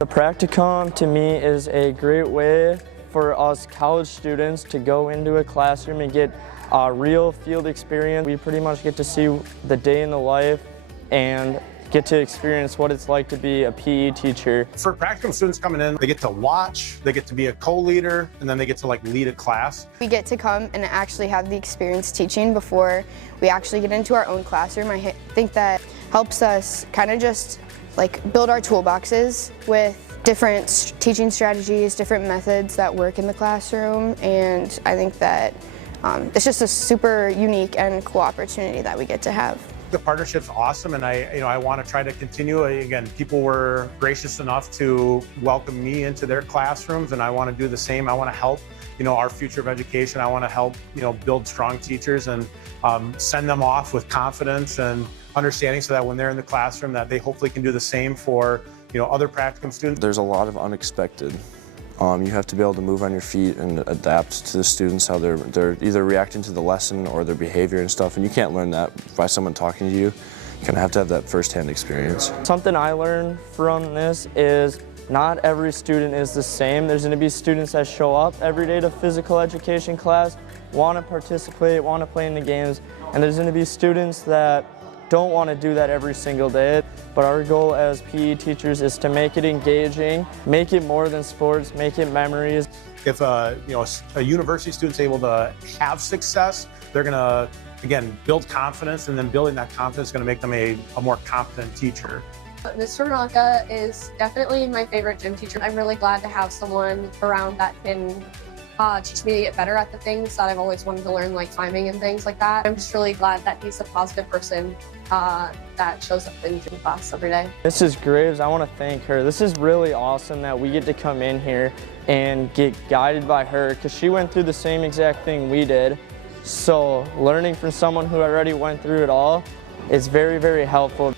The practicum to me is a great way for us college students to go into a classroom and get a real field experience. We pretty much get to see the day in the life and get to experience what it's like to be a PE teacher. For practicum students coming in, they get to watch, they get to be a co-leader, and then they get to lead a class. We get to come and actually have the experience teaching before we actually get into our own classroom. I think that helps us kind of just build our toolboxes with different teaching strategies, different methods that work in the classroom, and I think that it's just a super unique and cool opportunity that we get to have. The partnership's awesome, and I want to try to continue. Again, people were gracious enough to welcome me into their classrooms, and I want to do the same. I want to help, our future of education. I want to help, build strong teachers and send them off with confidence and understanding, so that when they're in the classroom, that they hopefully can do the same for, other practicum students. There's a lot of unexpected. You have to be able to move on your feet and adapt to the students, how they're either reacting to the lesson or their behavior and stuff, and you can't learn that by someone talking to you. You kind of have to have that first-hand experience. Something I learned from this is not every student is the same. There's going to be students that show up every day to physical education class, want to participate, want to play in the games, and there's going to be students that don't want to do that every single day. But our goal as PE teachers is to make it engaging, make it more than sports, make it memories. If a university student's able to have success, they're going to, again, build confidence, and then building that confidence is going to make them a more competent teacher. Mr. Rachael is definitely my favorite gym teacher. I'm really glad to have someone around that can teach me to get better at the things that I've always wanted to learn, like climbing and things like that. I'm just really glad that he's a positive person that shows up in gym class every day. Mrs. Graves, I want to thank her. This is really awesome that we get to come in here and get guided by her, because she went through the same exact thing we did. So learning from someone who already went through it all is very, very helpful.